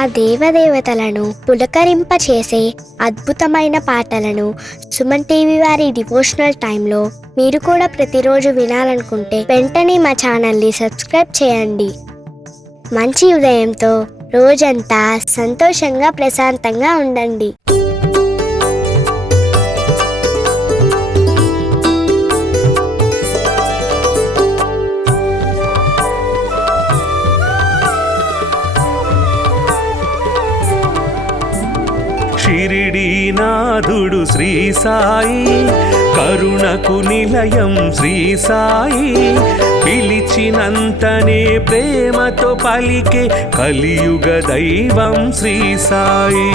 ఆ దేవదేవతలను పులకరింపచేసే అద్భుతమైన పాటలను సుమన్ టీవీ వారి డివోషనల్ టైంలో మీరు కూడా ప్రతిరోజు వినాలనుకుంటే వెంటనే మా ఛానల్ని సబ్స్క్రైబ్ చేయండి. మంచి ఉదయంతో రోజంతా సంతోషంగా ప్రశాంతంగా ఉండండి. షిరిడీనాథుడు శ్రీ సాయి, కరుణకు నిలయం శ్రీ సాయి, పిలిచినంతనే ప్రేమతో పలికే కలియుగ దైవం శ్రీ సాయి.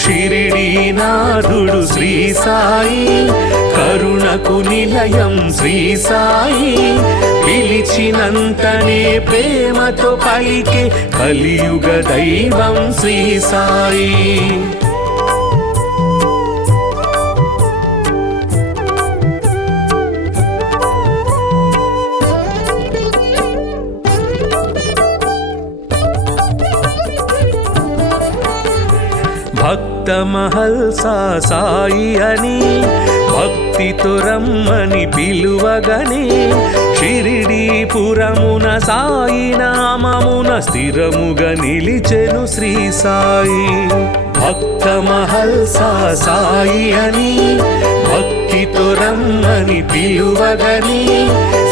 షిరిడీనాథుడు శ్రీ సాయి, కరుణకు నిలయం శ్రీ సాయి, పిలిచినంతనే ప్రేమతో పలికే కలియుగ దైవం శ్రీ సాయి. భక్త మహల్సా సాయి అని భక్తితో రమ్మని పిలువగనే, షిరిడీపురమున సాయి నామమున స్థిరముగా నిలిచెను శ్రీ సాయి. భక్త మహల్సా సాయి అని భక్తితో రమ్మని పిలువగనే,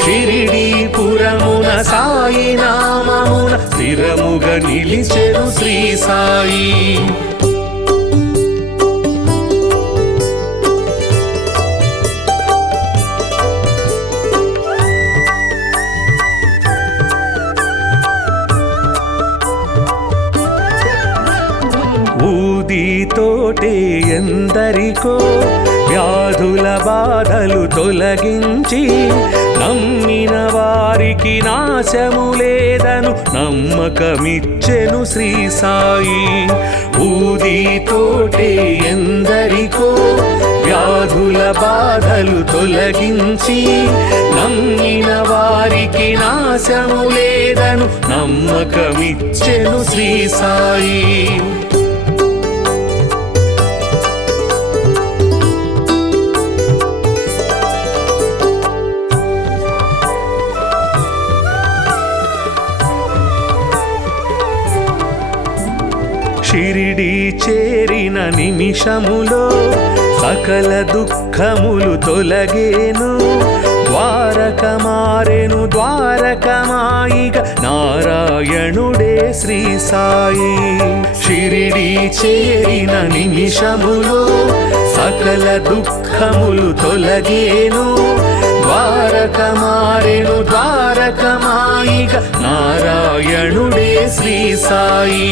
షిరిడీపురమున సాయి నామమున స్థిరముగా నిలిచెను శ్రీ సాయి. ఊదితోటే ఎందరికో వ్యాధుల బాధలు తొలగించి, నమ్మిన వారికి నాశము లేదను నమ్మకమిచ్చెను శ్రీ సాయి. ఊదితోటే ఎందరికో వ్యాధుల బాధలు తొలగించి, నమ్మిన వారికి నాశము లేదను నమ్మకమిచ్చెను శ్రీ సాయి. షిరిడీ చేరిన నిమిషములో సకల దుఃఖములు తొలగేను, ద్వారక మారెను ద్వారకమాయిగ నారాయణుడే శ్రీ సాయి. షిరిడీ చేరిన నిమిషములో సకల దుఃఖములు తొలగేను, ద్వారక మారెను ద్వారకమాయిగ నారాయణుడే శ్రీ సాయి.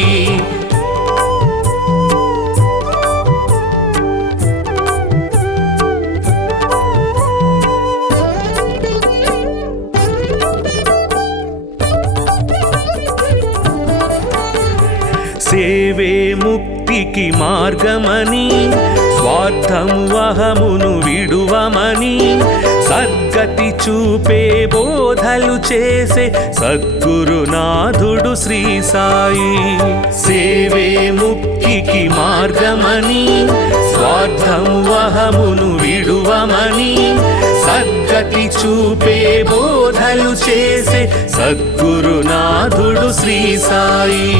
సేవే ముక్తికి మార్గమని, స్వార్థము అహమును విడువమని, సద్గతి చూపే బోధలు చేసే సద్గురునాథుడు శ్రీ సాయి. సేవే ముక్తికి మార్గమని, స్వార్థము అహమును విడువమని, సద్గతి చూపే బోధలు చేసే సద్గురునాథుడు శ్రీ సాయి.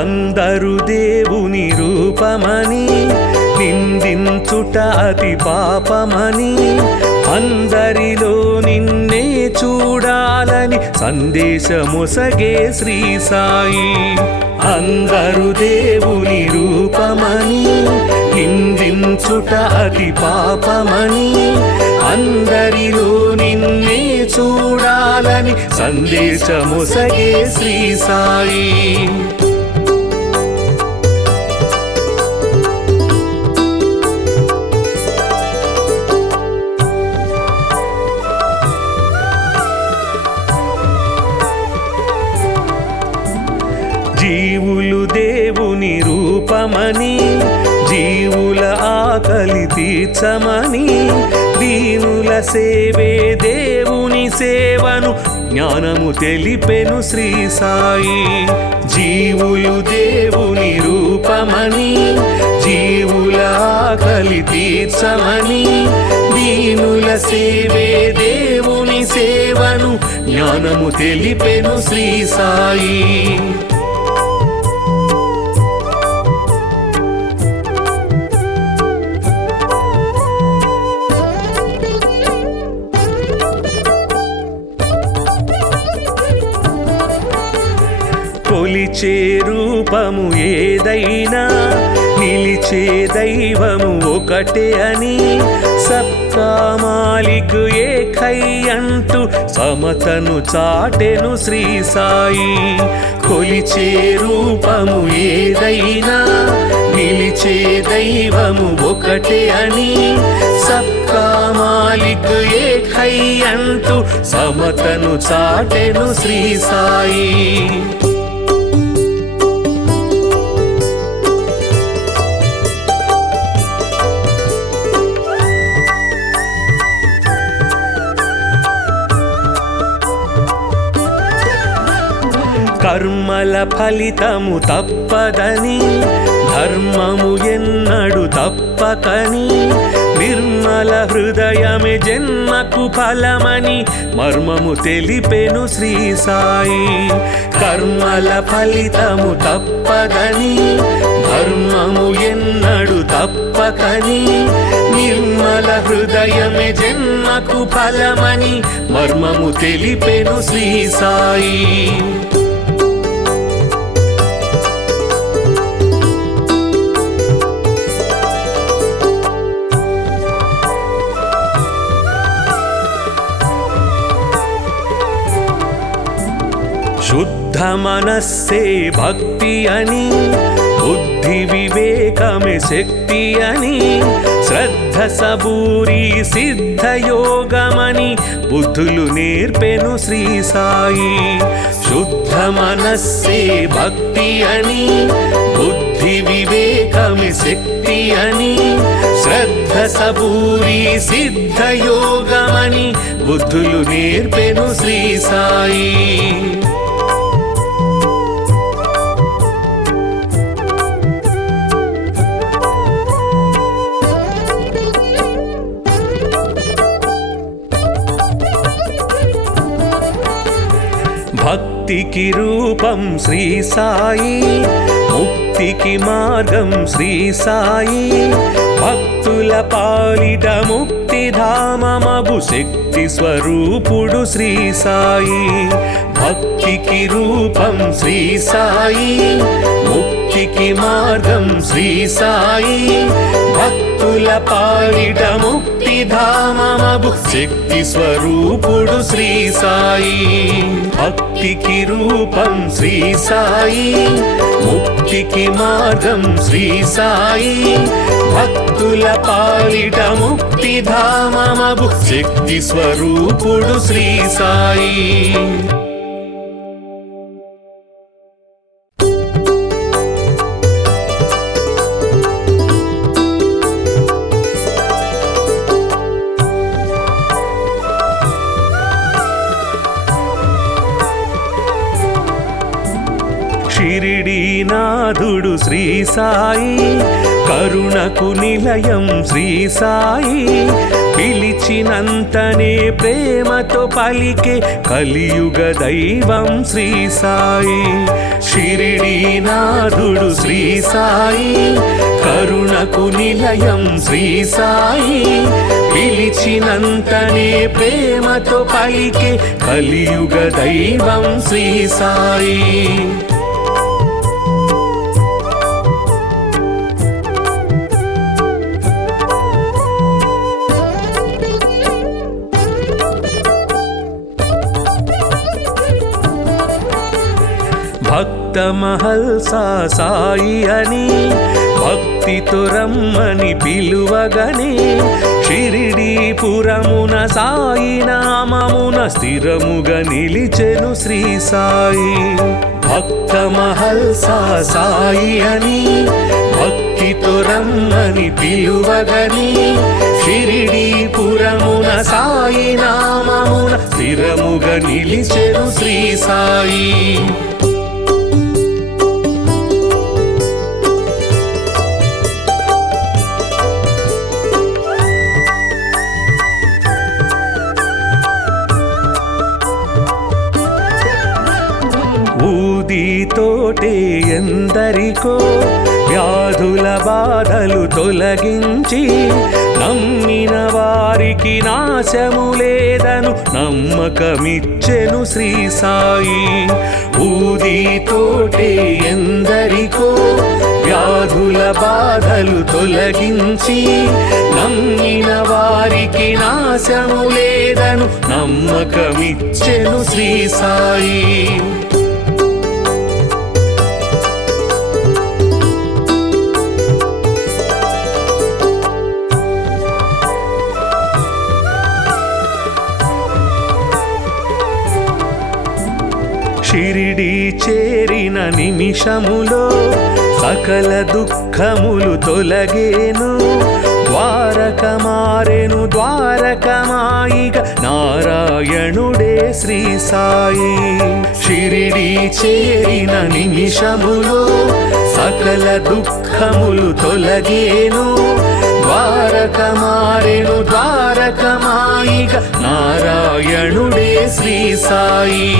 అందరు దేవుని రూపమని నిందించుట అతి పాపమని, అందరిలో నిన్నే చూడాలని సందేశమొసగే శ్రీ సాయి. అందరు దేవుని రూపమని నిందించుట అతి పాపమని, అందరిలో నిన్నే చూడాలని సందేశమొసగే శ్రీ సాయి. జీవులు దేవుని రూపమని జీవుల ఆకలి తీర్చమని దీనుల సేవే దేవుని సేవను జ్ఞానము తెలిపెను శ్రీ సాయి. జీవులు దేవుని రూపమని జీవుల ఆకలి తీర్చమని దీనుల సేవే దేవుని సేవను జ్ఞానము తెలిపెను శ్రీ సాయి. కొలిచే రూపము ఏదైనా నిలిచే దైవము ఒకటే అని సబ్కా మాలిక్ ఏకై అంటూ సమతను చాటెను శ్రీ సాయి. కొలిచే రూపము ఏదైనా నిలిచే దైవము ఒకటే అని సబ్కా మాలిక్ ఏకై అంటూ సమతను చాటెను శ్రీ సాయి. కర్మల ఫలితము తప్పదని ధర్మము ఎన్నడు తప్పకని నిర్మల హృదయమే జన్మకు ఫలమని మర్మము తెలిపెను శ్రీ సాయి. కర్మల ఫలితము తప్పదని ధర్మము ఎన్నడు తప్పకని నిర్మల హృదయమే జన్మకు ఫలమని మర్మము తెలిపెను శ్రీ సాయి. శుద్ధ మనస్సే భక్తి అని బుద్ధి వివేకమే శక్తి అని శ్రద్ధ సబూరి సిద్ధ యోగమని బుద్ధులు నేర్పెను శ్రీ సాయి. శుద్ధ మనస్సే భక్తి అని బుద్ధి వివేకమే శక్తి అని శ్రద్ధ సబూరి సిద్ధ యోగమని బుద్ధులు నేర్పెను శ్రీ సాయి. భక్తికి రూపం శ్రీ సాయి ముక్తికి మార్గం శ్రీ సాయి. భక్తుల పాలిట ముక్తి ధామమగు శక్తి స్వరూపుడు శ్రీ సాయి. భక్తికి రూపం శ్రీ సాయి ముక్తికి మార్గం శ్రీ సాయి. భక్తుల పాలిట ముక్తి ధామమగు శక్తి స్వరూపుడు శ్రీ సాయి. భక్తికి రూపం శ్రీ సాయి ముక్తికి మార్గం శ్రీ సాయి. భక్తుల పాలిట ముక్తి ధామమగు శక్తి స్వరూపుడు శ్రీ సాయి. షిరిడీనాథుడు శ్రీ సాయి కరుణకు నిలయం శ్రీ సాయి. పిలిచినంతనే ప్రేమతో పలికే కలియుగ దైవం శ్రీ సాయి. షిరిడీనాథుడు శ్రీ సాయి కరుణకు నిలయం శ్రీ సాయి. పిలిచినంతనే ప్రేమతో పలికే కలియుగ దైవం శ్రీ సాయి. భక్త మహల్సా సాయి అని భక్తితో రమ్మని పిలువగనే షిరిడీపురమున సాయి నామమున స్థిరముగా నిలిచెను శ్రీ సాయి. భక్త మహల్సా సాయి అని భక్తితో రమ్మని పిలువగని షిరిడీపురమున సాయి నామమున స్థిరముగా నిలిచెను శ్రీ సాయి. ఊదితోటే ఎందరికో వ్యాధుల బాధలు తొలగించి నమ్మిన వారికి నాశము లేదను నమ్మకమిచ్చెను శ్రీ సాయి. ఊదితోటే ఎందరికో వ్యాధుల బాధలు తొలగించి నమ్మిన వారికి నాశము లేదను నమ్మకమిచ్చెను శ్రీ సాయి. షిరిడి చేరిన నిమిషములో సకల దుఃఖములు తొలగేను. ద్వారక మారెను ద్వారకమాయిగ నారాయణుడే శ్రీ సాయి. షిరిడి చేరిన నిమిషములో సకల దుఃఖములు తొలగేను. ద్వారక మారెను ద్వారకమాయిగ నారాయణుడే శ్రీ సాయి.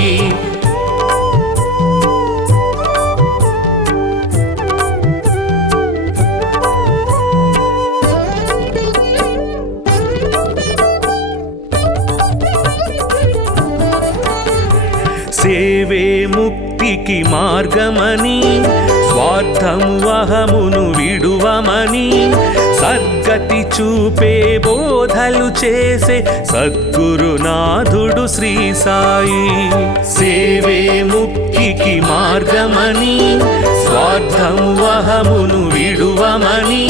సేవే ముక్తికి మార్గమని స్వార్థము అహమును విడువమని సద్గతి చూపే బోధలు చేసే సద్గురునాథుడు శ్రీ సాయి. సేవే ముక్తికి మార్గమని స్వార్థము అహమును విడువమని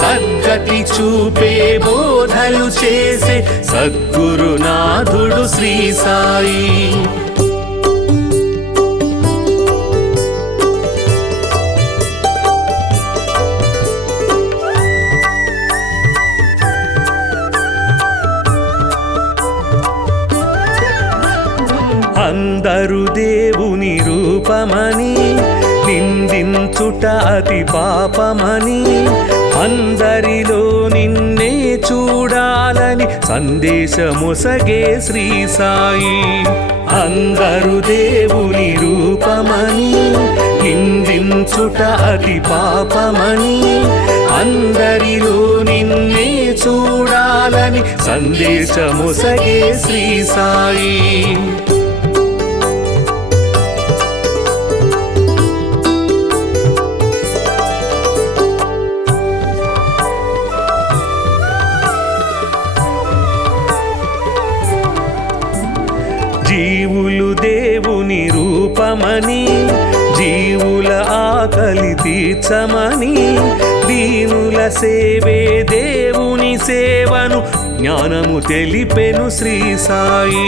సద్గతి చూపే బోధలు చేసే సద్గురునాథుడు శ్రీ సాయి. అందరు దేవుని రూపమని నిందించుట అతి పాపమని అందరిలో నిన్నే చూడాలని సందేశమొసగే శ్రీ సాయి. అందరు దేవుని రూపమని నిందించుట అతి పాపమని అందరిలో నిన్నే చూడాలని సందేశమొసగే శ్రీ సాయి. జీవులు దేవుని రూపమని జీవుల ఆకలి తీర్చమని దీనుల సేవే దేవుని సేవను జ్ఞానము తెలిపెను శ్రీ సాయి.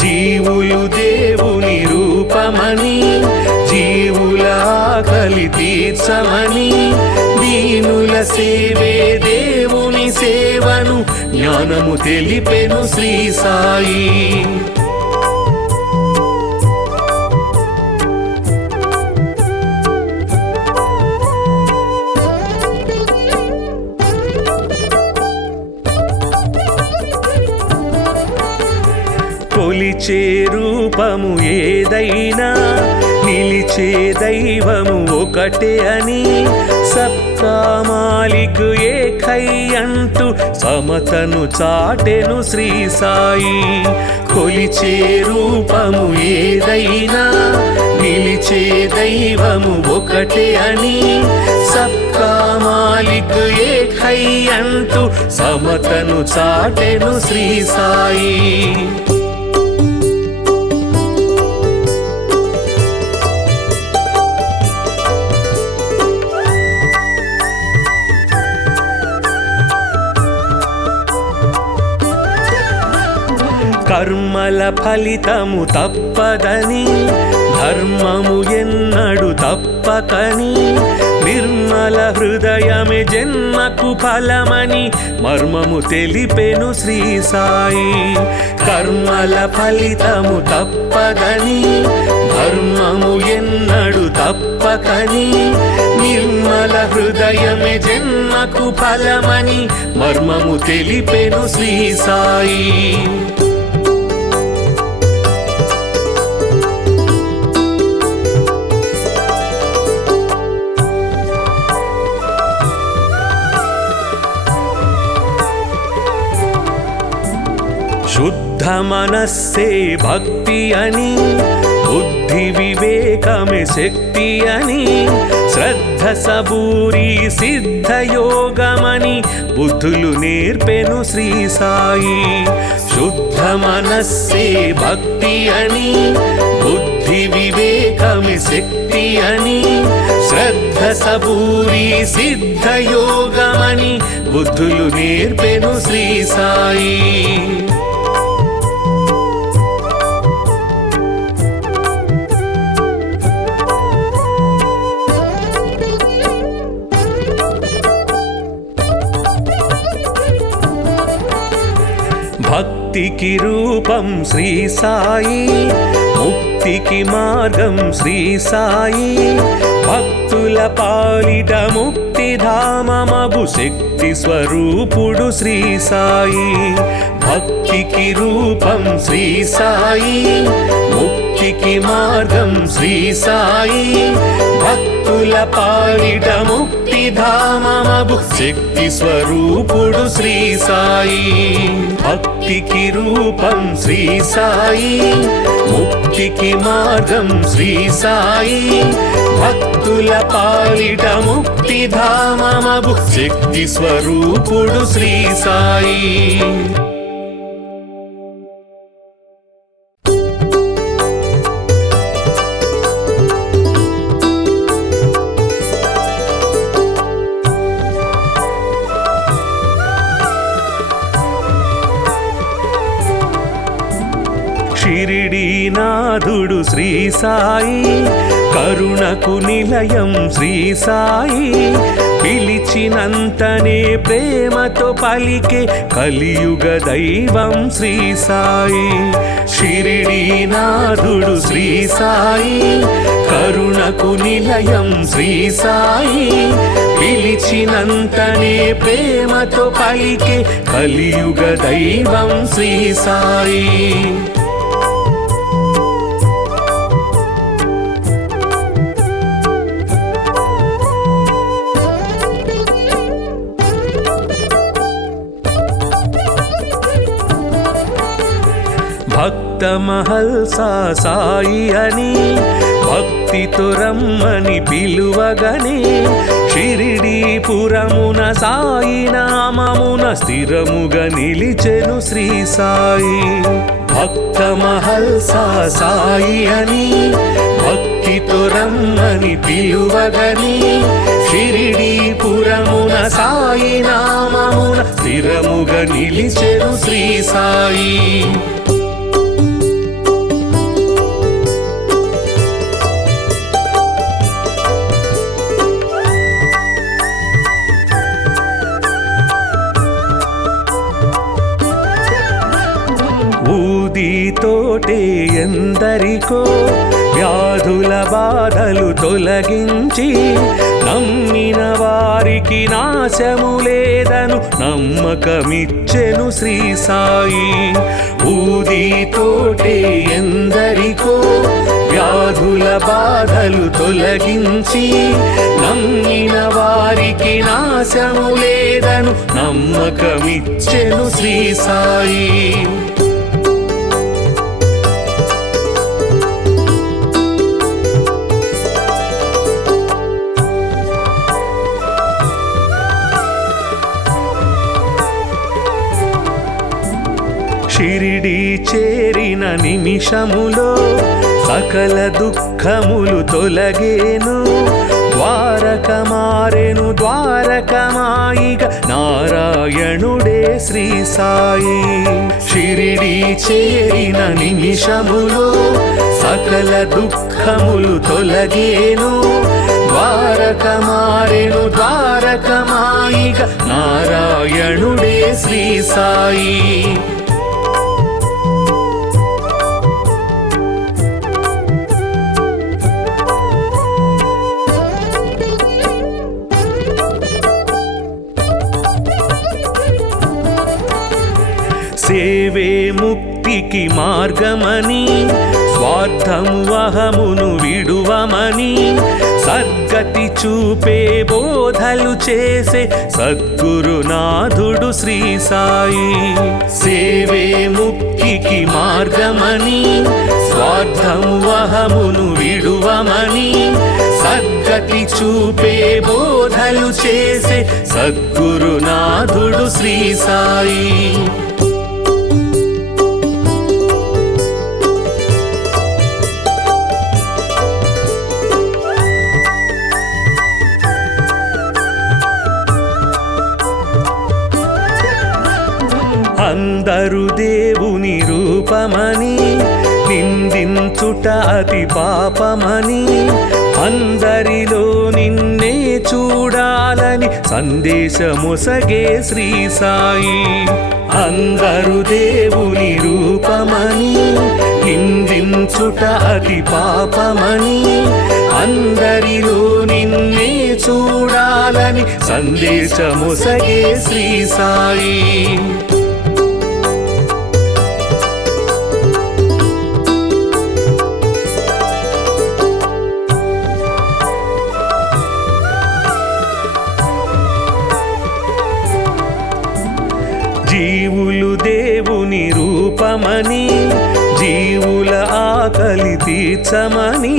జీవులు దేవుని రూపమని జీవుల ఆకలి తీర్చమని దీనుల సేవే దేవుని సేవను జ్ఞానము తెలిపెను శ్రీ సాయి. కొలిచే రూపము ఏదైనా నిలిచే దైవము ఒకటే అని సబ్కా మాలిక్ ఏకై అంటూ సమతను చాటెను శ్రీ సాయి. కొలిచే రూపము ఏదైనా నిలిచే దైవము ఒకటే అని సబ్కా మాలిక్ ఏకై అంటూ సమతను చాటెను శ్రీ సాయి. కర్మల ఫలితము తప్పదని, ధర్మము ఎన్నడు తప్పకని, నిర్మల హృదయమే జన్మకు ఫలమని మర్మము తెలిపెను శ్రీ సాయి. కర్మల ఫలితము తప్పదని, ధర్మము ఎన్నడు తప్పకని, నిర్మల హృదయమే జన్మకు ఫలమని మర్మము తెలిపెను శ్రీ సాయి. శుద్ధ మనస్సే భక్తి అని, బుద్ధి వివేకమే శక్తి అని, శ్రద్ధ సబూరి సిద్ధ యోగమని బుద్ధులు నేర్పెను శ్రీ సాయి. శుద్ధ మనస్సే భక్తి అని, బుద్ధి వివేకమే శక్తి అని, శ్రద్ధ సబూరి సిద్ధ యోగమని బుద్ధులు నేర్పెను శ్రీ సాయి. భక్తికి రూపం శ్రీ సాయి, ముక్తికి మార్గం శ్రీ సాయి, భక్తుల పాలిట ముక్తిధామమగు శక్తి స్వరూపుడు శ్రీ సాయి. భక్తికి రూపం శ్రీ సాయి, ముక్తికి మార్గం శ్రీ సాయి, భక్తుల పాలిట ముక్తిధామమగు శక్తి స్వరూపుడు శ్రీ సాయి. భక్తికి రూపం శ్రీ సాయి, ముక్తికి మార్గం శ్రీ సాయి, భక్తుల పాలిట ముక్తిధామమగు శక్తి స్వరూపుడు శ్రీ సాయి. షిరిడీనాథుడు శ్రీ సాయి, కరుణకు నిలయం శ్రీ సాయి, పిలిచినంతనే ప్రేమతో పలికే కలియుగ దైవం శ్రీ సాయి. షిరిడీనాథుడు శ్రీ సాయి, కరుణకు నిలయం శ్రీ సాయి, పిలిచినంతనే ప్రేమతో పలికే కలియుగ దైవం శ్రీ సాయి. భక్త మహల్సా సాయి అని, భక్తితో రమ్మని పిలువగని, షిరిడీపురమున సాయి నామమున స్థిరముగా నిలిచెను శ్రీ సాయి. భక్త మహల్సా సాయి అని, భక్తితో రమ్మని పిలువగని, షిరిడీపురమున సాయి నామమున స్థిరముగా నిలిచెను శ్రీ సాయి. ఊదితోటే ఎందరికో వ్యాధుల బాధలు తొలగించి, నమ్మిన వారికి నాశము లేదను నమ్మకమిచ్చెను శ్రీ సాయి. ఊదితోటే ఎందరికో వ్యాధుల బాధలు తొలగించి, నమ్మిన వారికి నాశము లేదను నమ్మకమిచ్చెను శ్రీ సాయి. షిరిడీ చేరిన నిమిషములో సకల దుఃఖములు తొలగేను, ద్వారక మారెను ద్వారకమాయిగ నారాయణుడే శ్రీ సాయి. షిరిడి చేరిన నిమిషములో సకల దుఃఖములు తొలగేను. ద్వారక మారెను ద్వారకమాయిగ నారాయణుడే శ్రీ సాయి. సేవే ముక్తికి మార్గమని స్వార్థము అహమును విడువమని సద్గతి చూపే బోధలు చేసే సద్గురునాథుడు శ్రీ సాయి. సేవే ముక్తికి మార్గమని స్వార్థము అహమును విడువమని సద్గతి చూపే బోధలు చేసే సద్గురునాథుడు శ్రీ సాయి. అందరు దేవుని రూపమని నిందించుట అతి పాపమని అందరిలో నిన్నే చూడాలని సందేశమొసగే శ్రీ సాయి. అందరు దేవుని రూపమని నిందించుట అతి పాపమని అందరిలో నిన్నే చూడాలని సందేశమొసగే శ్రీ సాయి. జీవులు దేవుని రూపమని జీవుల ఆకలి తీర్చమని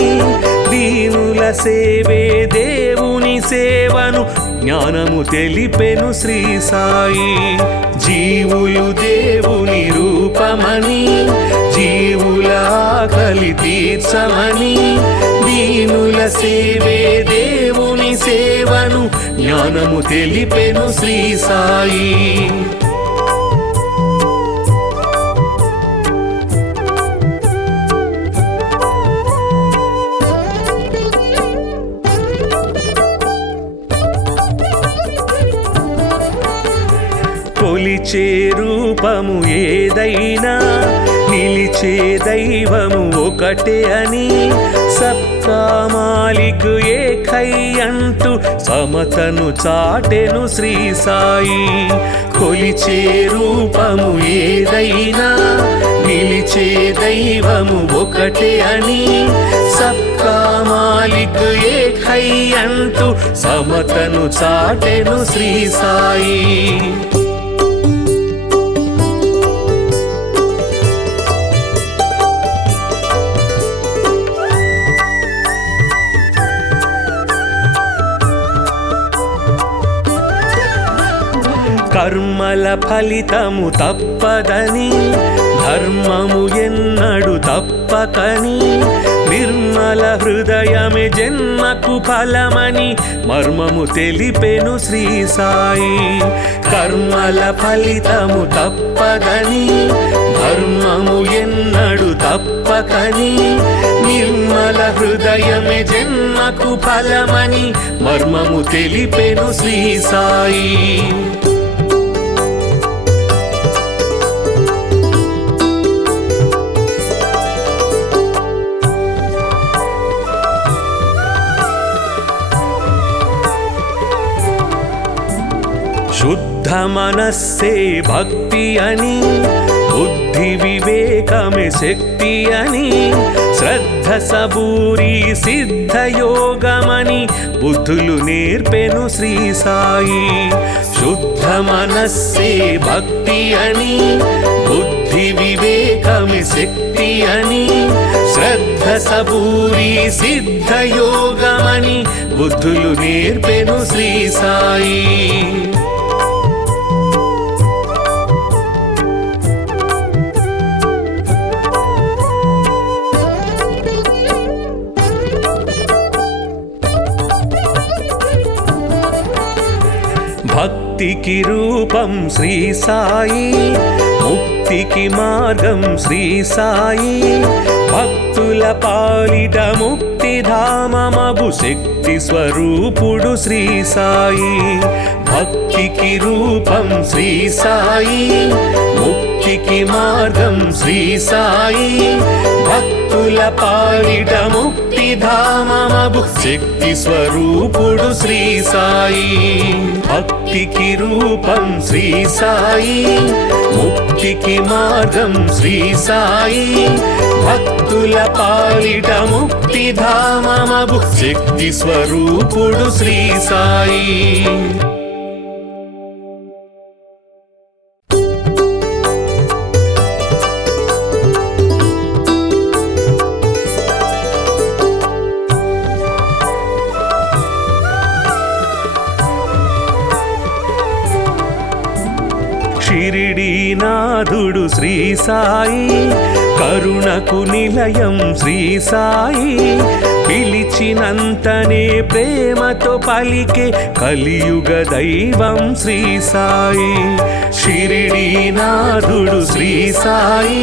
దీనుల సేవే దేవుని సేవను జ్ఞానము తెలిపెను శ్రీ సాయి. జీవులు దేవుని రూపమని జీవుల ఆకలి తీర్చమని దీనుల సేవే దేవుని సేవను జ్ఞానము తెలిపెను శ్రీ సాయి. కొలిచే రూపము ఏదైనా నిలిచే దైవము ఒకటే అని సబ్కా మాలిక్ ఏకై అంటూ సమతను చాటెను శ్రీ సాయి. కొలిచే రూపము ఏదైనా నిలిచే దైవము ఒకటే అని సబ్కా మాలిక్ ఏకై అంటూ సమతను చాటెను శ్రీ సాయి. కర్మల ఫలితము తప్పదని ధర్మము ఎన్నడు తప్పకని నిర్మల హృదయమే జన్మకు ఫలమని మర్మము తెలిపెను శ్రీ సాయి. కర్మల ఫలితము తప్పదని ధర్మము ఎన్నడు తప్పకని నిర్మల హృదయమే జన్మకు ఫలమని మర్మము తెలిపెను శ్రీ సాయి. శుద్ధ మనస్సే భక్తి అని బుద్ధి వివేకమే శక్తి అని శ్రద్ధ సబూరి సిద్ధయోగమని బుద్ధులు నేర్పెను శ్రీ సాయి. శుద్ధ మనస్సే భక్తి అని బుద్ధి వివేకమే శక్తి అని శ్రద్ధ సబూరి సిద్ధయోగమని బుద్ధులు నేర్పెను శ్రీ సాయి. భక్తికి రూపం శ్రీ సాయి, ముక్తికి మార్గం శ్రీ సాయి, భక్తుల పాలిట ముక్తిధామమగు శక్తి స్వరూపుడు శ్రీ సాయి. భక్తికి రూపం శ్రీ సాయి, ముక్తికి మార్గం శ్రీ సాయి, భక్తుల పాలిట ముక్తిధామమగు శక్తి స్వరూపుడు శ్రీ సాయి. భక్తికి రూపం శ్రీ సాయి, ముక్తికి మార్గం శ్రీ సాయి, భక్తుల పాలిట ముక్తిధామమగు శక్తి స్వరూపుడు శ్రీ సాయి. షిరిడీనాథుడు శ్రీ సాయి, కరుణకు నిలయం శ్రీ సాయి, పిలిచినంతనే ప్రేమతో పలికే కలియుగ దైవం శ్రీ సాయి. షిరిడీనాథుడు శ్రీ సాయి,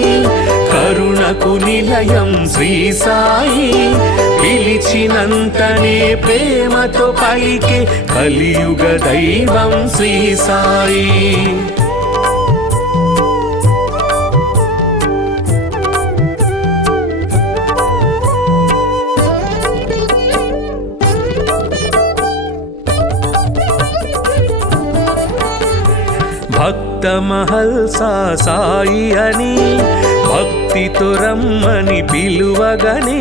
కరుణకు నిలయం శ్రీ సాయి, పిలిచినంతనే ప్రేమతో పలికే కలియుగ దైవం శ్రీ సాయి. భక్త మహల్సా సాయి అని భక్తితో రమ్మని పిలువగని,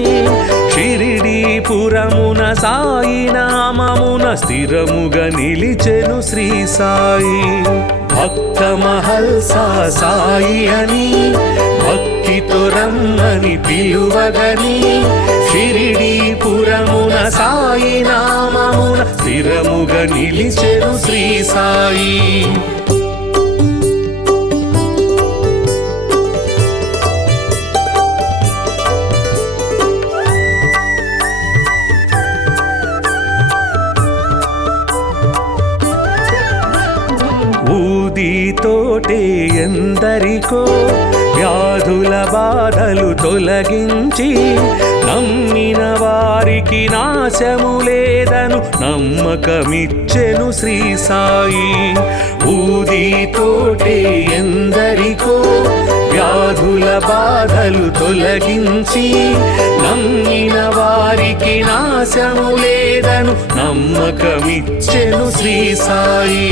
షిరిడీపురమున సాయి నామమున స్థిరముగా నిలిచెను శ్రీ సాయి. భక్త మహల్సా సాయి అని భక్తితో రమ్మని పిలువగని, షిరిడీపురమున సాయి నామమున స్థిరముగా నిలిచెను శ్రీ సాయి. ఊదితోటే ఎందరికో వ్యాధుల బాధలు తొలగించి, నమ్మిన వారికి నాశము లేదను నమ్మకమిచ్చెను శ్రీ సాయి. ఊదితోటే ఎందరికో వ్యాధుల బాధలు తొలగించి, నమ్మిన వారికి నాశము లేదను నమ్మకమిచ్చెను శ్రీ సాయి.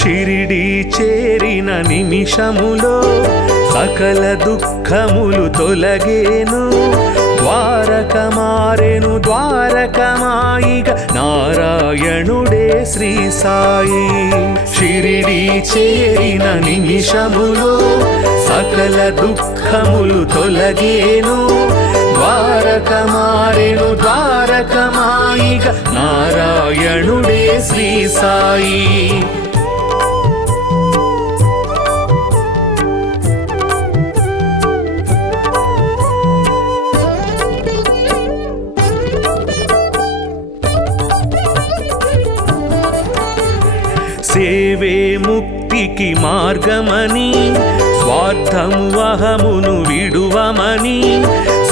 షిరిడీ చేరిన నిమిషములో సకల దుఃఖములు తొలగేను, ద్వారక మారెను ద్వారకమాయిగ నారాయణుడే శ్రీ సాయి. షిరిడీ చేరిన నిమిషములో సకల దుఃఖములు తొలగేను, ద్వారక మారెను ద్వారకమాయిగ నారాయణుడే శ్రీ సాయి. సేవే ముక్తికి మార్గమని, స్వార్థము అహమును విడువమని,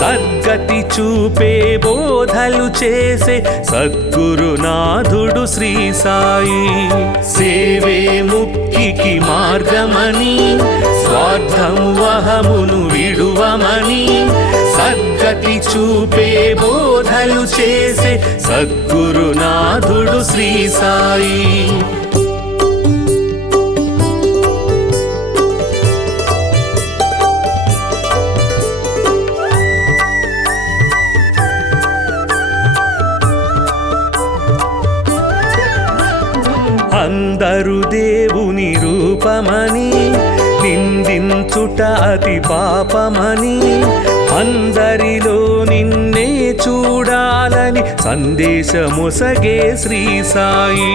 సద్గతి చూపే బోధలు చేసే సద్గురునాథుడు శ్రీ సాయి. సేవే ముక్తికి మార్గమని, స్వార్థము అహమును విడువమని, సద్గతి చూపే బోధలు చేసే సద్గురునాథుడు శ్రీ సాయి. అందరు దేవుని రూపమని నిందించుట అతి పాపమని, అందరిలో నిన్నే చూడాలని సందేశమొసగే శ్రీ సాయి.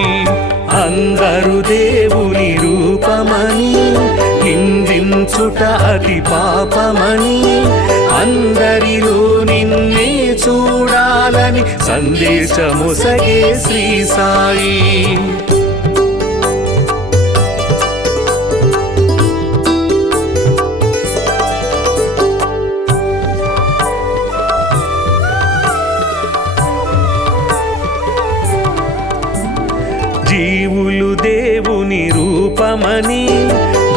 అందరు దేవుని రూపమని నిందించుట అతి పాపమని అందరిలో నిన్నే చూడాలని సందేశమొసగే శ్రీ సాయి. జీవులు దేవుని రూపమని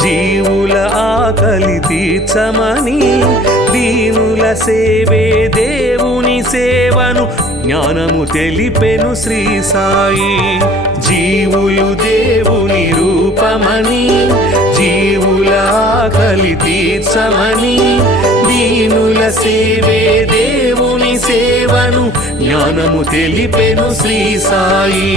జీవుల ఆకలి తీర్చమని దీనుల సేవే దేవుని సేవను జ్ఞానము తెలిపెను శ్రీ సాయి. జీవులు దేవుని రూపమని జీవుల ఆకలి తీర్చమని దీనుల సేవే దేవుని సేవను జ్ఞానము తెలిపెను శ్రీ సాయి.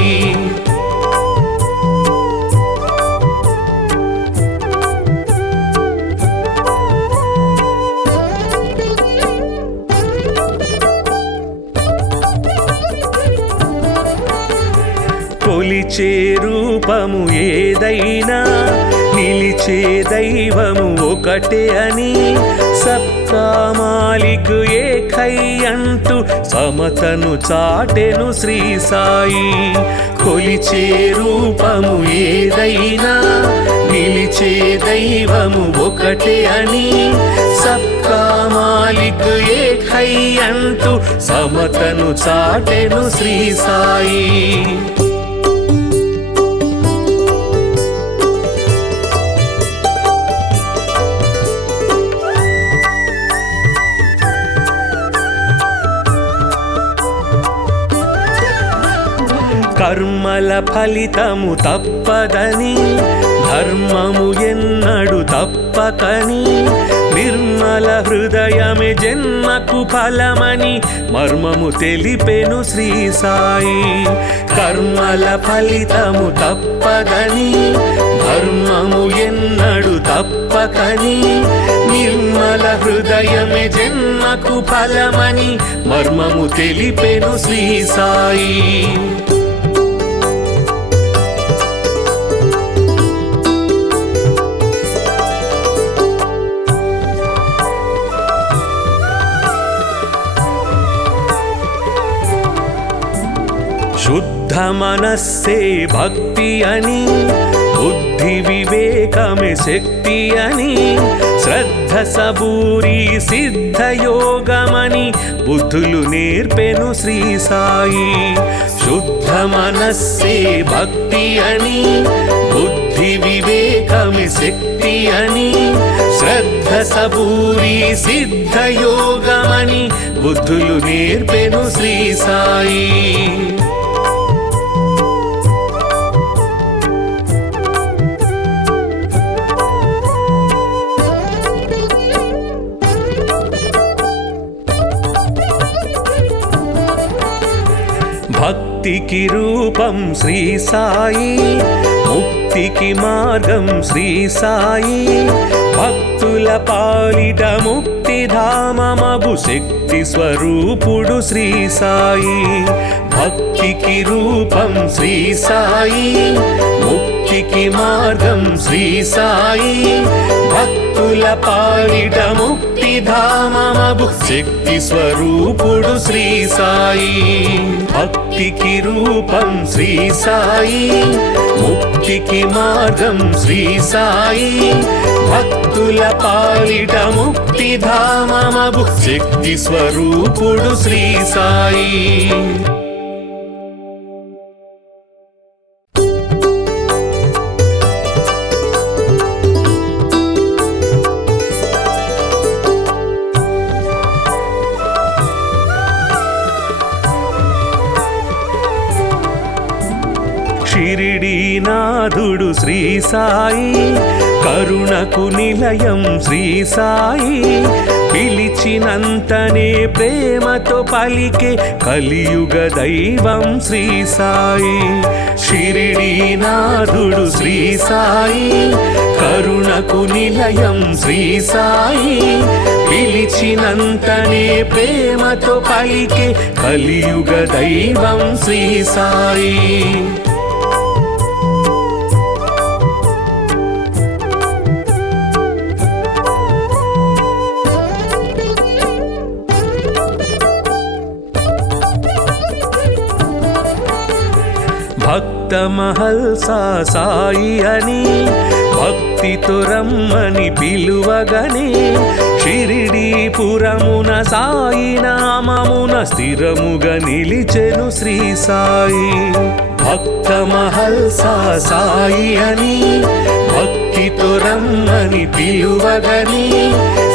కొలిచే రూపము ఏదైనా నిలిచే దైవము ఒకటే అని సబ్కా మాలిక్ ఏకై అంటూ సమతను చాటెను శ్రీ సాయి. కొలిచే రూపము ఏదైనా నిలిచే దైవము ఒకటే అని సబ్కా మాలిక్ ఏకై అంటూ సమతను చాటెను శ్రీ సాయి. కర్మల ఫలితము తప్పదని ధర్మము ఎన్నడు తప్పకని నిర్మల హృదయమే జన్మకు ఫలమని మర్మము తెలిపెను శ్రీ సాయి. కర్మల ఫలితము తప్పదని ధర్మము ఎన్నడు తప్పకని నిర్మల హృదయమే జన్మకు ఫలమని మర్మము తెలిపెను శ్రీ సాయి. శుద్ధ మనస్సే భక్తి అని బుద్ధి వివేకమే శక్తి అని శ్రద్ధ సబూరి సిద్ధ యోగమని బుద్ధులు నేర్పెను శ్రీ సాయి. శుద్ధ మనస్సే భక్తి అని బుద్ధి వివేకమే శక్తి అని శ్రద్ధ సబూరి సిద్ధ యోగమని బుద్ధులు నేర్పెను శ్రీ సాయి. భక్తికి రూపం శ్రీ సాయి, ముక్తికి మార్గం శ్రీ సాయి. భక్తుల పాలిట ముక్తిధామమగు శక్తి స్వరూపుడు శ్రీ సాయి. భక్తికి రూపం శ్రీ సాయి, ముక్తికి మార్గం శ్రీ సాయి. భక్తుల పాలిట ముక్తిధామమగు శక్తి స్వరూపుడు శ్రీ సాయి. భక్తికి రూపం శ్రీ సాయి, ముక్తికి మార్గం శ్రీ సాయి. భక్తుల పాలిట ముక్తిధామమగు శక్తి స్వరూపుడు శ్రీ సాయి. షిరిడీనాథుడు శ్రీ సాయి, కరుణకు నిలయం శ్రీ సాయి. పిలిచినంతనే ప్రేమతో పలికే కలియుగ దైవం శ్రీ సాయి. షిరిడీనాథుడు శ్రీ సాయి, కరుణకు నిలయం శ్రీ సాయి. పిలిచినంతనే ప్రేమతో పలికే కలియుగ దైవం శ్రీ సాయి. భక్త మహల్సా సాయి అని భక్తితో రమ్మని పిలువగనే షిరిడీపురమున సాయి నామమున స్థిరముగా నిలిచెను శ్రీ సాయి. భక్త మహల్సా సాయి అని భక్తితో రమ్మని పిలువగని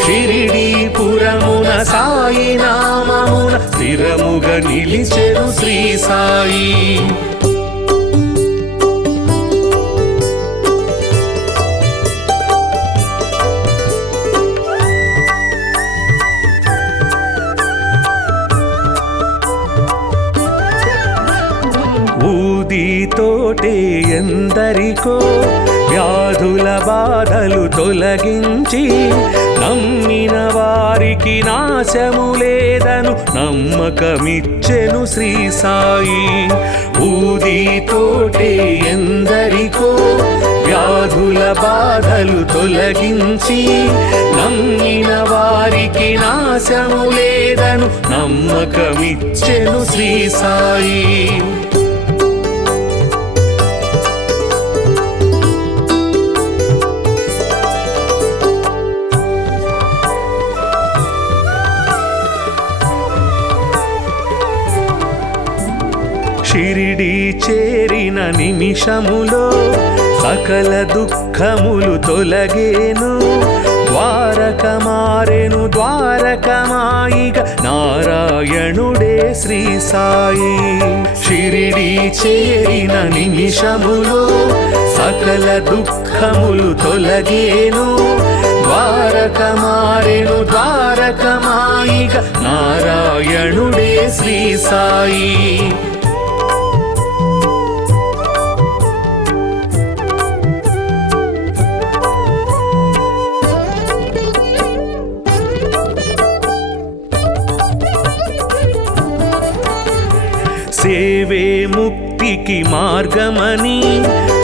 షిరిడీపురమున సాయి నామమున స్థిరముగా నిలిచెను శ్రీ సాయి. ఊదితోటే ఎందరికో వ్యాధుల బాధలు తొలగించి నమ్మిన వారికి నాశము లేదను నమ్మకమిచ్చెను శ్రీ సాయి. ఊదితోటే ఎందరికో వ్యాధుల బాధలు తొలగించి నమ్మిన వారికి నాశము లేదను నమ్మకమిచ్చెను శ్రీ సాయి. షిరిడి చేరిన నిమిషములో సకల దుఃఖములు తొలగేను. ద్వారక మారెను ద్వారకమాయిగ నారాయణుడే శ్రీ సాయి. షిరిడి చేరిన నిమిషములో సకల దుఃఖములు తొలగేను. ద్వారక మారెను ద్వారకమాయిగ నారాయణుడే శ్రీ సాయి. సేవే ముక్తికి మార్గమని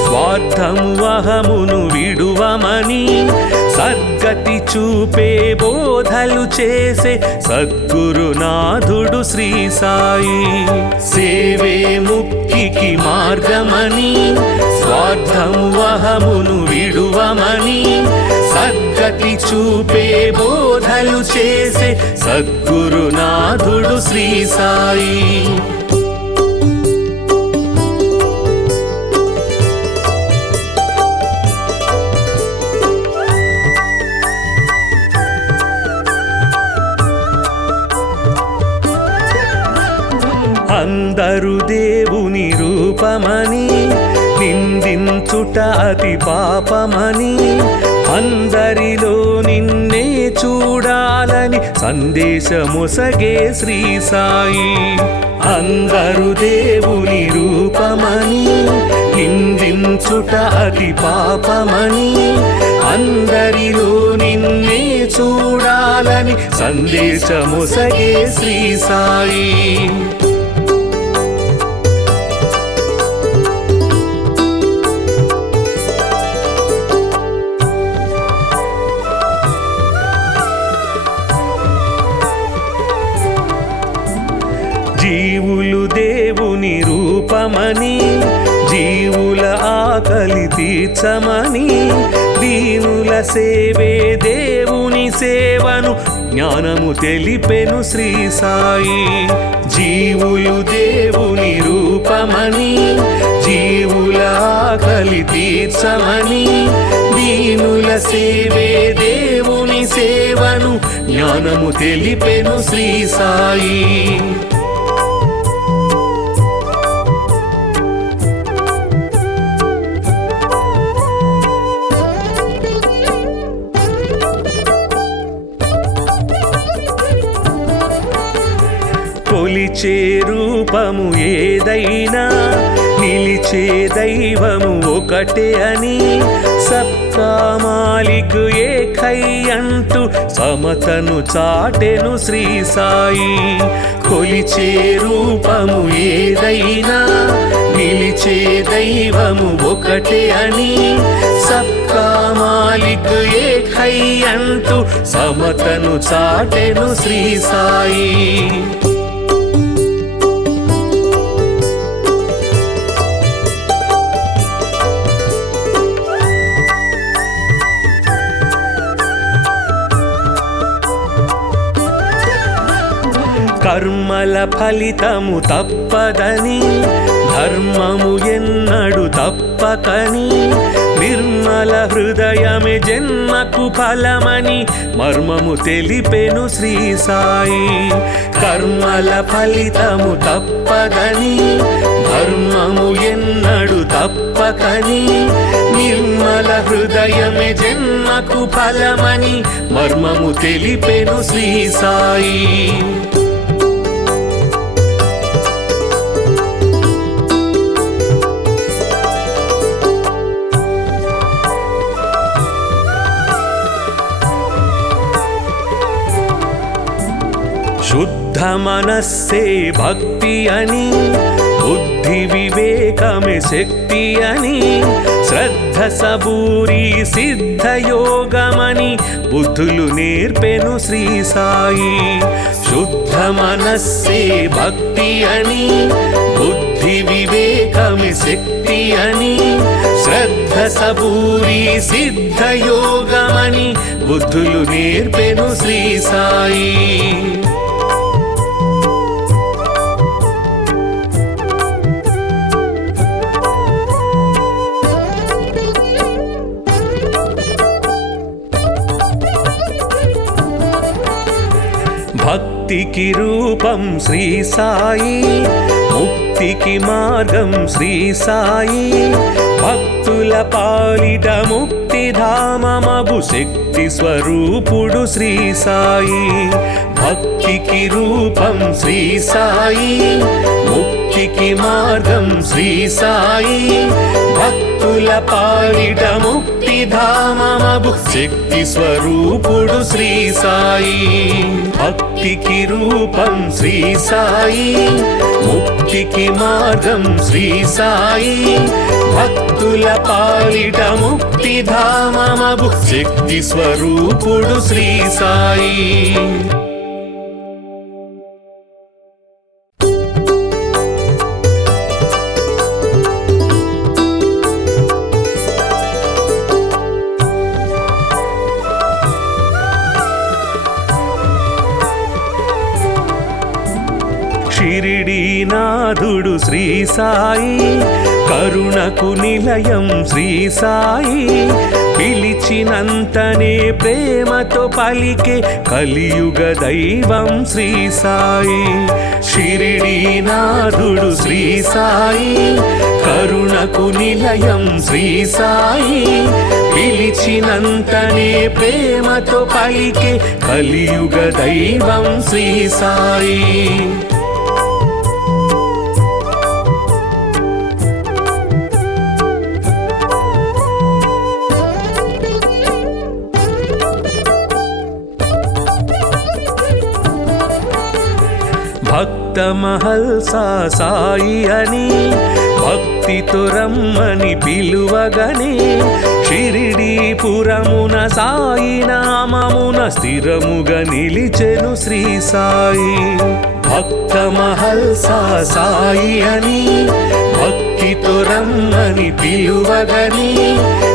స్వార్థము అహమును విడువమని సద్గతి చూపే బోధలు చేసే సద్గురునాథుడు శ్రీ సాయి. సేవే ముక్తికి మార్గమని స్వార్థము అహమును విడువమని సద్గతి చూపే బోధలు చేసే సద్గురునాథుడు శ్రీ సాయి. అందరు దేవుని రూపమని నిందించుట అతి పాపమని అందరిలో నిన్నే చూడాలని సందేశమొసగే శ్రీ సాయి. అందరు దేవుని రూపమని నిందించుట అతి పాపమని అందరిలో నిన్నే చూడాలని సందేశమొసగే శ్రీ సాయి. జీవులు దేవుని రూపమని జీవుల ఆకలి తీర్చమని దీనుల సేవే దేవుని సేవను జ్ఞానము తెలిపెను శ్రీ సాయి. జీవులు దేవుని రూపమని జీవుల ఆకలి తీర్చమని దీనుల సేవే దేవుని సేవను జ్ఞానము తెలిపెను శ్రీ సాయి. కొలిచే రూపము ఏదైనా నిలిచే దైవము ఒకటే అని సబ్కా మాలిక్ ఏకై అంటూ సమతను చాటెను శ్రీ సాయి. కొలిచే రూపము ఏదైనా నిలిచే దైవము ఒకటే అని సబ్కా మాలిక్ ఏకై అంటూ సమతను చాటెను శ్రీ సాయి. కర్మల ఫలితము తప్పదని, ధర్మము ఎన్నడు తప్పకని, నిర్మల హృదయమే జన్మకు ఫలమని మర్మము తెలిపెను శ్రీ సాయి. కర్మల ఫలితము తప్పదని, ధర్మము ఎన్నడు తప్పకని, నిర్మల హృదయమే జన్మకు ఫలమని మర్మము తెలిపెను శ్రీ సాయి. శుద్ధ మనస్సే భక్తి అని, బుద్ధి వివేకమే శక్తి అని, శ్రద్ధ సబూరి సిద్ధయోగమని బుద్ధులు నేర్పెను శ్రీ సాయి. శుద్ధ మనస్సే భక్తి అని, బుద్ధి వివేకమే శక్తి అని, శ్రద్ధ సబూరి సిద్ధయోగమని బుద్ధులు నేర్పెను శ్రీ సాయి. భక్తికి రూపం శ్రీ సాయి, ముక్తికి మార్గం శ్రీ సాయి, భక్తుల పాలిట ముక్తిధామమగు శక్తి స్వరూపుడు శ్రీ సాయి. భక్తికి రూపం శ్రీ సాయి, ముక్తికి మార్గం శ్రీ సాయి, భక్తుల పాలిట ముక్తిధామమగు శక్తి స్వరూపుడు శ్రీ సాయి. భక్తికి రూపం శ్రీ సాయి, ముక్తికి మార్గం శ్రీ సాయి, భక్తుల పాలిట ముక్తిధామమగు శక్తి స్వరూపుడు శ్రీ సాయి. షిరిడీనాథుడు శ్రీ సాయి, కరుణకు నిలయం శ్రీ సాయి, పిలిచినంతనే ప్రేమతో పలికే కలియుగ దైవం శ్రీ సాయి. షిరిడీనాథుడు శ్రీ సాయి, కరుణకు నిలయం శ్రీ సాయి, పిలిచినంతనే ప్రేమతో పలికే కలియుగ దైవం శ్రీ సాయి. భక్త మహల్సా సాయి అని, భక్తితో రమ్మని పిలువగనే, షిరిడీపురమున సాయి నామమున స్థిరముగా నిలిచెను శ్రీ సాయి. భక్త మహల్సా సాయి అని, భక్తితో రమ్మని పిలువగనే,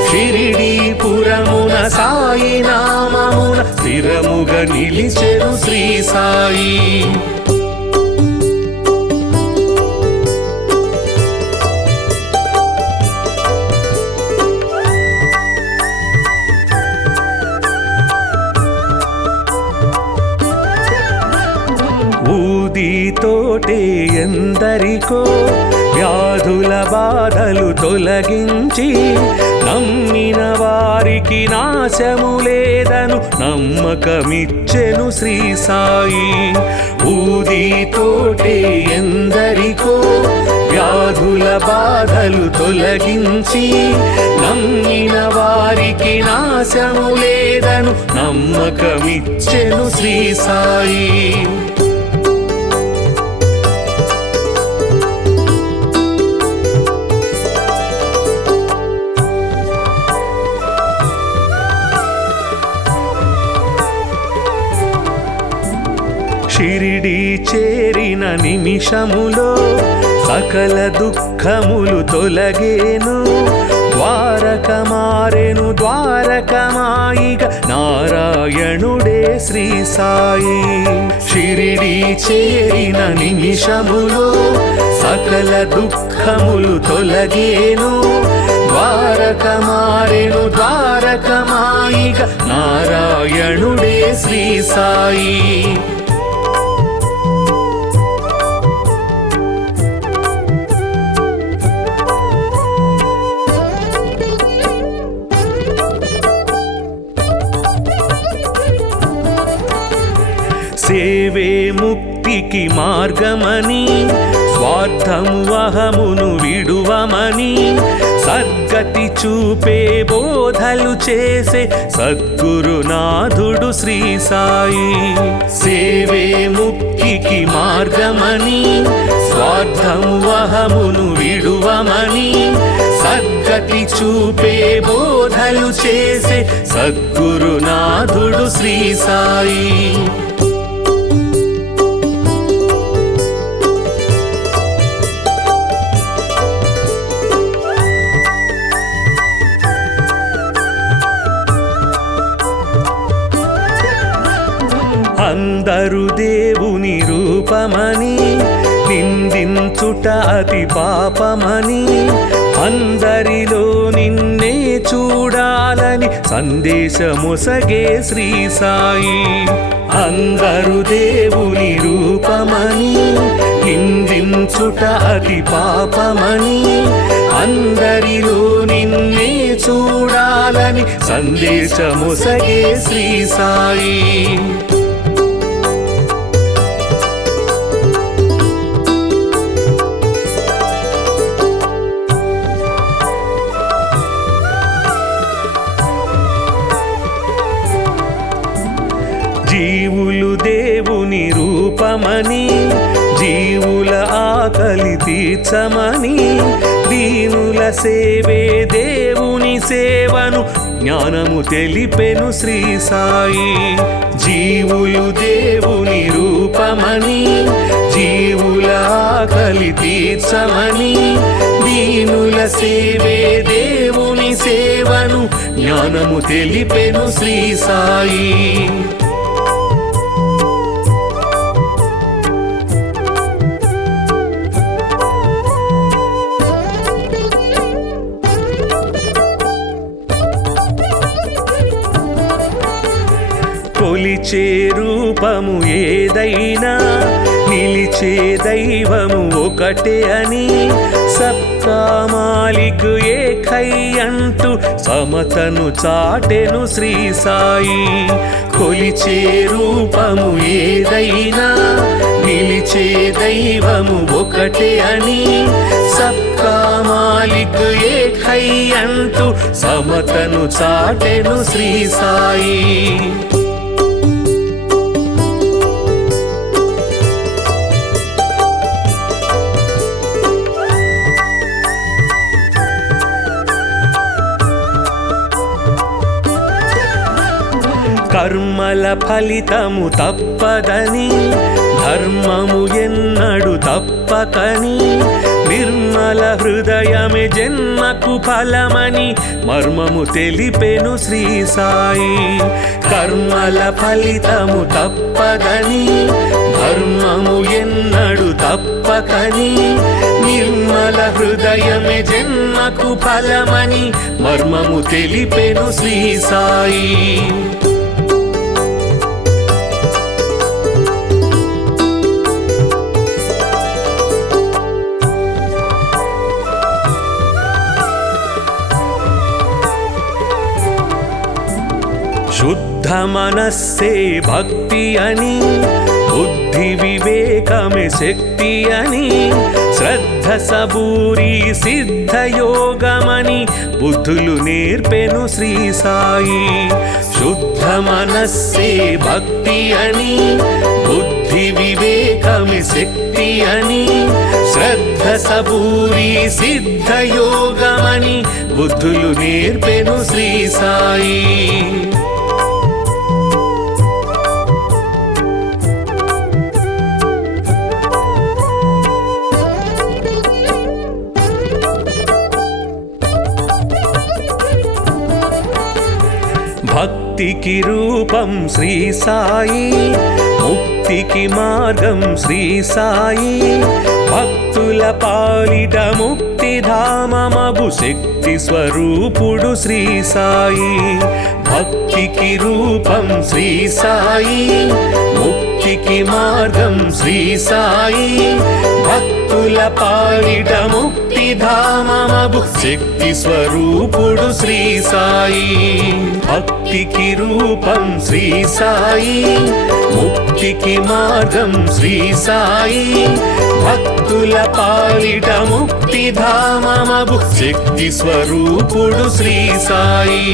షిరిడీపురమున సాయి నామమున స్థిరముగా నిలిచెను శ్రీ సాయి. ఊదితోటే ఎందరికో వ్యాధుల బాధలు తొలగించి, నమ్మిన వారికి నాశము లేదను నమ్మకమిచ్చెను శ్రీ సాయి. ఊదితోటే ఎందరికో వ్యాధుల బాధలు తొలగించి, నమ్మిన వారికి నాశము లేదను నమ్మకమిచ్చెను శ్రీ సాయి. షిరిడీ చేరిన నిమిషములో సకల దుఃఖములు తొలగేను, ద్వారక మారెను ద్వారకమాయిగ నారాయణుడే శ్రీ సాయి. షిరిడి చేరిన నిమిషములో సకల దుఃఖములు తొలగేను. ద్వారక మారెను ద్వారకమాయిగా నారాయణుడే శ్రీ సాయి. సేవే ముక్తికి మార్గమని స్వార్థము అహమును విడువమని సద్గతి చూపే బోధలు చేసే సద్గురునాథుడు శ్రీ సాయి. సేవే ముక్తికి మార్గమని స్వార్థము అహమును విడువమని సద్గతి చూపే బోధలు చేసే సద్గురునాథుడు శ్రీ సాయి. అందరు దేవుని రూపమని నిందించుట అతి పాపమని అందరిలో నిన్నే చూడాలని సందేశమొసగే శ్రీ సాయి. అందరు దేవుని రూపమని నిందించుట అతి పాపమని అందరిలో నిన్నే చూడాలని సందేశమొసగే శ్రీ సాయి. జీవులు దేవుని రూపమని జీవుల ఆకలి తీర్చమని దీనుల సేవే దేవుని సేవను జ్ఞానము తెలిపెను శ్రీ సాయి. జీవులు దేవుని రూపమని జీవుల ఆకలి తీర్చమని దీనుల సేవే దేవుని సేవను జ్ఞానము తెలిపెను శ్రీ సాయి. కొలిచే రూపము ఏదైనా నిలిచే దైవము ఒకటే అని సబ్కా మాలిక్ ఏకై అంటూ సమతను చాటెను శ్రీ సాయి. కొలిచే రూపము ఏదైనా నిలిచే దైవము ఒకటే అని సబ్కా మాలిక్ ఏకై అంటూ సమతను చాటెను శ్రీ సాయి. కర్మల ఫలితము తప్పదని ధర్మము ఎన్నడు తప్పకని నిర్మల హృదయమే జన్మకు ఫలమని మర్మము తెలిపెను శ్రీ సాయి. కర్మల ఫలితము తప్పదని ధర్మము ఎన్నడు తప్పకని నిర్మల హృదయమే జన్మకు ఫలమని మర్మము తెలిపెను శ్రీ సాయి. శుద్ధ మనస్సే భక్తి అని బుద్ధి వివేకమే శక్తి అని శ్రద్ధ సబూరి సిద్ధ యోగమని బుద్ధులు నేర్పెను శ్రీ సాయి. శుద్ధ మనస్సే భక్తి అని బుద్ధి వివేకమే శక్తి అని శ్రద్ధ సబూరి సిద్ధ యోగమని బుద్ధులు నేర్పెను శ్రీ సాయి. భక్తికి రూపం శ్రీ సాయి, ముక్తి ముక్తికి మార్గం శ్రీ సాయి భక్తుల పాలిట ముక్తిధామమగు శక్తి స్వరూపుడు శ్రీ సాయి భక్తికి రూపం శ్రీ సాయి ముక్తికి మార్గం శ్రీ సాయి భక్తుల పాలిట ముక్తిధామమగు శక్తి స్వరూపుడు శ్రీ సాయి భక్తికి రూపం శ్రీ సాయి ముక్తికి మార్గం శ్రీ సాయి భక్తుల పాలిట ముక్తిధామమగు శక్తి స్వరూపుడు శ్రీ సాయి